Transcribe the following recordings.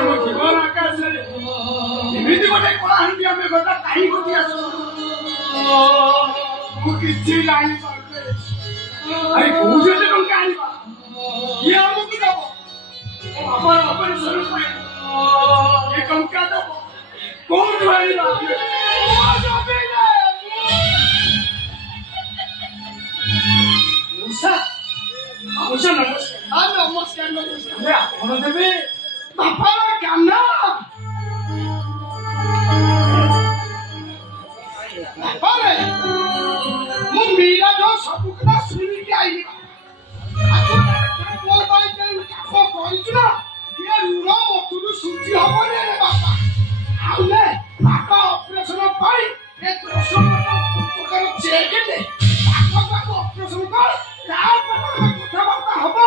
ଆମ ଜୀବନ ଆକାଶରେ ଏମିତି ଗୋଟେ କଳାହାଣ୍ଡି ଆମେ ଗୋଟେ କାହିଁ ଘଟି ଆସୁ ମୁଁ କିଛି ଜାଣିପାରୁନି ଆରେ କୋଉଠି ଏତେ ଟଙ୍କା ଆଣିବା କିଏ ଆମକୁ ଦବ ବାପାର ଅପରେସନ ପାଇଁ ଏ ଟଙ୍କା ଦବ କୋଉଠୁ ଆଣିବା ମଉସା ମଉସା ନମସ୍କାର ନମସ୍କାର ନମସ୍କାର ଆପଣ ଦେବେ ବାପାର କାନ ବାପାରେ ମୁଁ ମିରାଜ ସବୁ କଥା ଶୁଣିକି ଆଇଲି ମୋ ପାଇଁ ଯୋଉ କାମ କରିଛୁ ନା ଇଏ ଋଣ ମତରୁ ଶୁଝି ହବନି ରେ ବାପା ଆଉ ନେ ବାପା ଅପରେସନ ପାଇଁ ଏ 10 ଟଙ୍କାର ଚେକ୍ ଦେ ବାପାକୁ ଅପରେସନ କର ତାପରେ କଥାବାର୍ତ୍ତା ହବ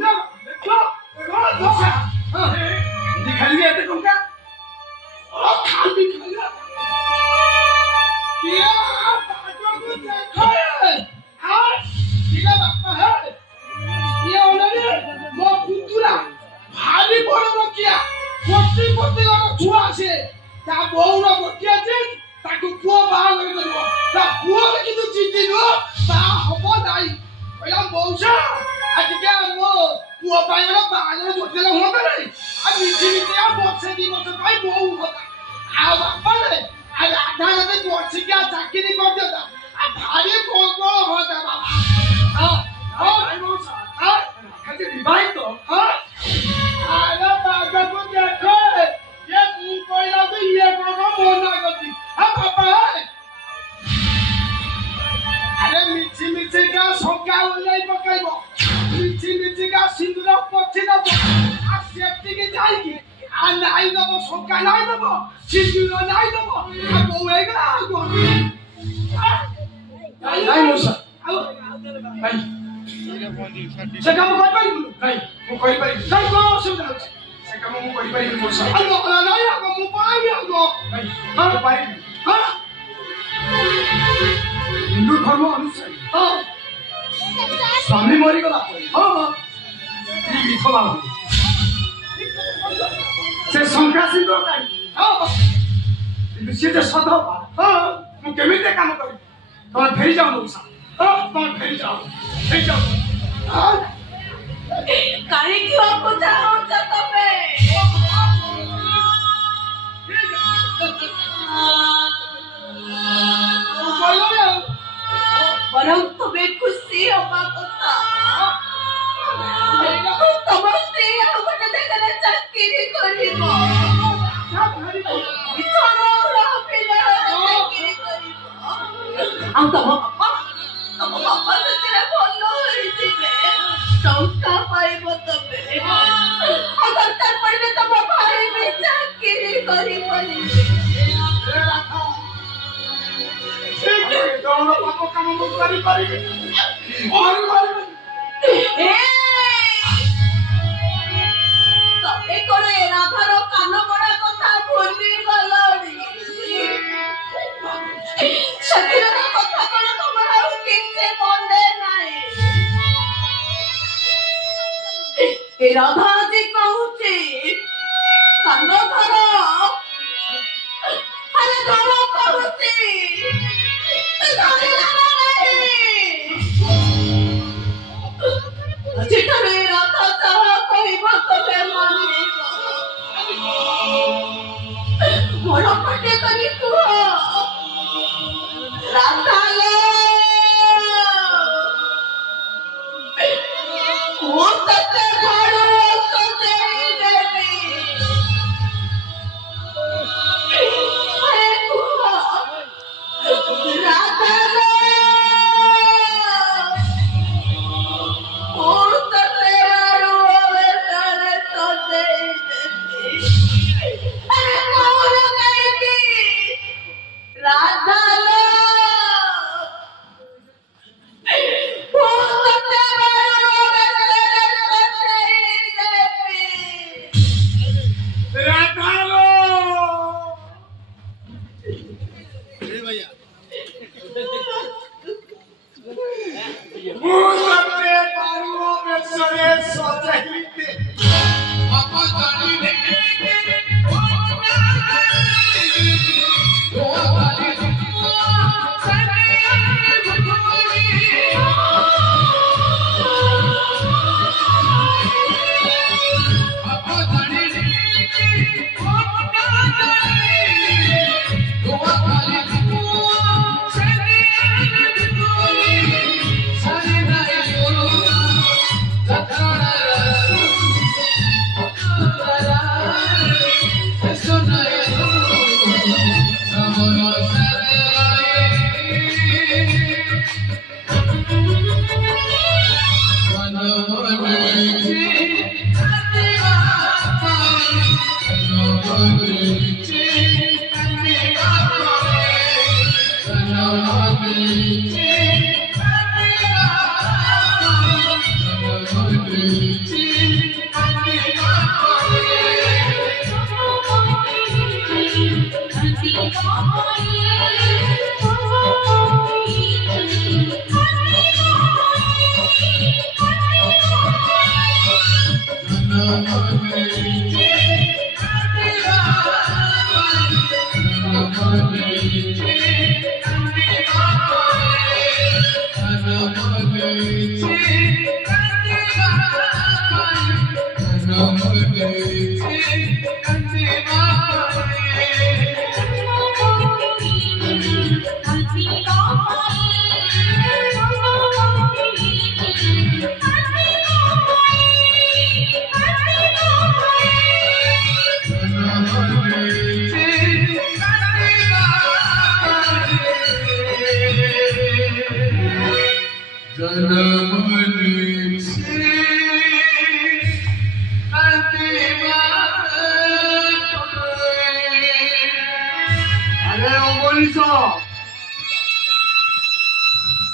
ନା ଖାଲି ଏତେ ଟଙ୍କା ଖାଲି ଖାଲି କିଏ ବାପାକୁ ଦେଖ କିଏ ବାପା ହେ କିଏ ଓନରେ ମୋ ପୁତୁରା ଭାରି ବଡ଼ ବକିଆ କୋଟି କୋଟି ଘର ଛୁଆ ସେ ତା ବୋଉର ବକିଆ ଯେ ତାକୁ ପୁଅ ବାହାଘର କରିବ ତା ପୁଅର କିନ୍ତୁ ଚିଠି ନୁହଁ ବାହା ହବ ନାହିଁ କହିଲା ମଉସା ଆଜିକା ମୋ ପୁଅ ପାଇଁ ବାହାଘର ଯୋଜନା ହୁଅନ୍ତା ନାହିଁ ଆଉ ମିଠି ମିଠି ଆଉ ବର୍ଷେ 2 ବର୍ଷ ପାଇଁ ବୋଉ ହୁଅନ୍ତା ଆଉ ବାପାରେ ଆଉ ରାଧା ଯଦି ବର୍ଷିକିଆ ଚାକିରି କରିଦିଅନ୍ତା ଆଉ ଭାରି ଗୋଳ ହୁଅନ୍ତା ବାବା ଖାଲି ବିବାହିତ ଆରେ ବାବାକୁ ଦେଖ ଇଏ ମୁଁ କହିଲା ବି ଇଏ କଣ ମନା କରୁଛି ବାପା ଆରେ ମିଛି ମିଛିକା ଶଙ୍କା ଓହ୍ଲାଇ ପକାଇବ ମିଛି ମିଛିକା ସିନ୍ଦୁର ପୋଛି ଦବ ଆଉ ସେତିକି ଯାଇକି ଆଉ ନାଇଁ ଦବ ଶଙ୍କା ନାଇଁ ଦବ ସିନ୍ଦୁର ନାଇଁ ଦବ ଆଉ ବୋଉ ହେଇଗଲା ଆଉ କଣ ନାଇଁ ମଉସା ଆଉ ନାଇଁ ସେ କାମ କରିପାରିବୁ ନାଇଁ ମୁଁ କରିପାରିବି ନାଇଁ କଣ ଅସୁବିଧା ଅଛି ସେ କାମ ମୁଁ କରିପାରିବି ମଉସା ନାଇଁ ଆଗ ମୁଁ ପଳାଇବି ଆଗ ନାଇଁ ହଁ ପାରିବି ହଁ ହିନ୍ଦୁ ଧର୍ମ ଅନୁସାରେ ହଁ ସ୍ୱାମୀ ମରିଗଲା ପରେ ହଁ ବିଧବା ହୁଏ ସେ ଶଙ୍କା ସିନ୍ଦୁର କାହିଁ ହଁ କିନ୍ତୁ ସିଏ ଯେ ସଧବା ହଁ ମୁଁ କେମିତି କାମ କରିବି ତମେ ଫେରି ଯାଅ ମଉସା ହଁ ତମେ ଫେରି ଯାଅ କାହିଁକି ଅପୁ ଚାହୁଁଛ ତମେ ବରଂ ତୁମେ ଖୁସି ହବା କଥା ତମ ସ୍ତ୍ରୀ ଆଉ ଗୋଟେ ଜାଗାରେ ଚାକିରି କରିବ ଆଉ ତମ ବାପା ସେଥିରେ ଭଲ ହେଇଯିବେ ଟଙ୍କା ପାଇବ ତମେ ଦରକାର ପଡ଼ିଲେ ତମ ଭାଇ ବି ଚାକିରି କରିପାରିବେ ତମେ କଣ ଏ ରାଧାର କାନ ବଡା କଥା ଭୁଲି ଗଲଣି ସେଥିର କଥା କଣ ତମର ଆଉ କିଛି ମନେ ନାହିଁ ଏ ରାଧା ଆଜି କହୁଛି କାନ ଧର ଆରେ ଧର କହୁଛି ଆଜିଠାରୁ ଏ ରାଧା ଯାହା କହିବ ତମେ ମାନିବ ବଡ଼ ପାଟି କରି କୁହ ରାଧା ମୁଁ ତତେ ବଡ଼ ଦେଇଦେବି କୁହ ରାଧା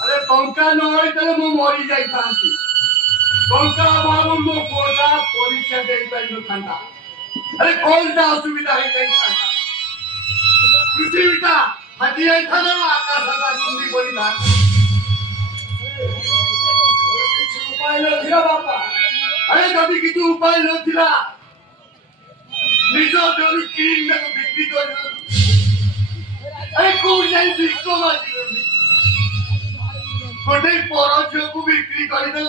अरे टंका नई तेरे मु मरी जाई थांती टंका बाबू मो कोटा परीक्षा दे पाइ न थांता अरे कोनटा असुविधा है गई थांता पृथ्वीटा हाथी आई थाना आकाशटा कुंडी पड़ी था किछु उपाय न थिला बापा अरे कभी किछु उपाय न थिला निजो दरु किन न बिक्री कर अरे कोन जाई बिको माजी गोटे पर झील को बिक्री करदेल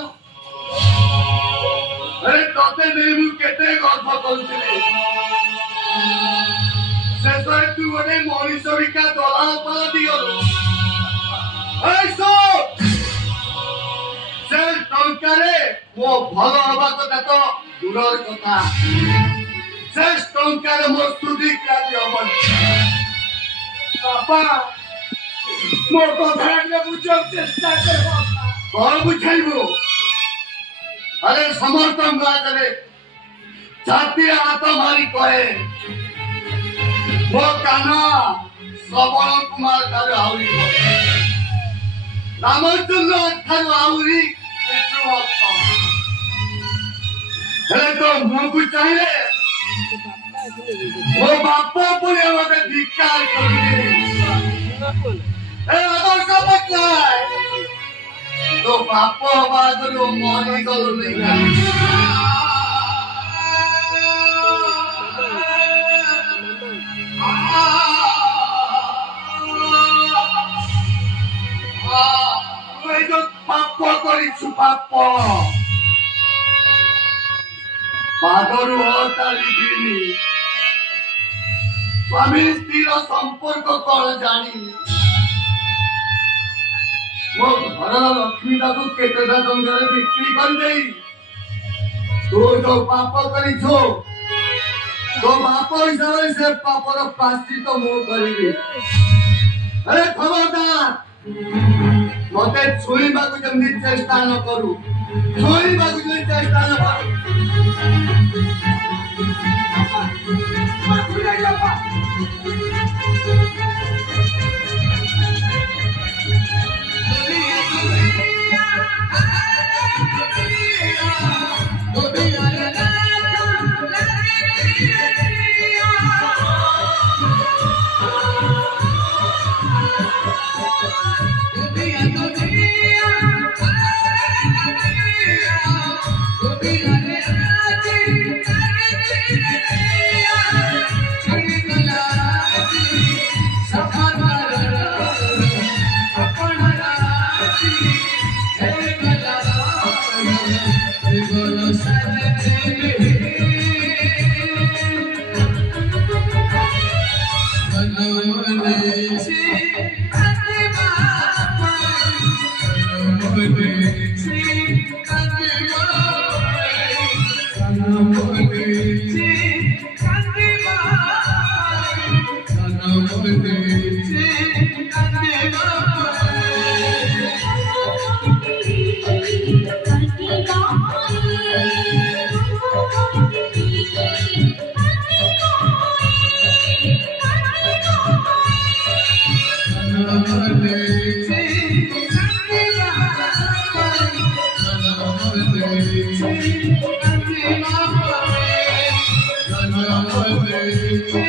अरे ते नहीं केते गर्भ करुले शेष तू गोटे मनीष बिका दलाल पा दिगल से टंकारे मो भल हवा कथा तो दूर कथा से टंकारे मो स्तुति क्रांति हम बापा मो कथा बुझ चेष्टा कर कौन बुझाइबो अरे समर्थन करे छाती हाथ मारी कहे मो काना सबल कुमार ठार आउरी रामचंद्र ठार आउरी तो मुझे चाहिए मो बाप पुणे मत धिक्कार तो बाप बात मरी गलु पाप करिछु पाप बादरु हताली दिनी स्वामी स्त्रीर संपर्क कौन जानी मो घर लक्ष्मी को केतेटा टंकार बिक्री कर देई तो जो पाप करिछो तो बाप हिसाब से पापर प्रायश्चित तो मो करिबी अरे खबरदार मते छुईबा को जल्दी चेष्टा न करू छुईबा को जल्दी चेष्टा न करू Thank you.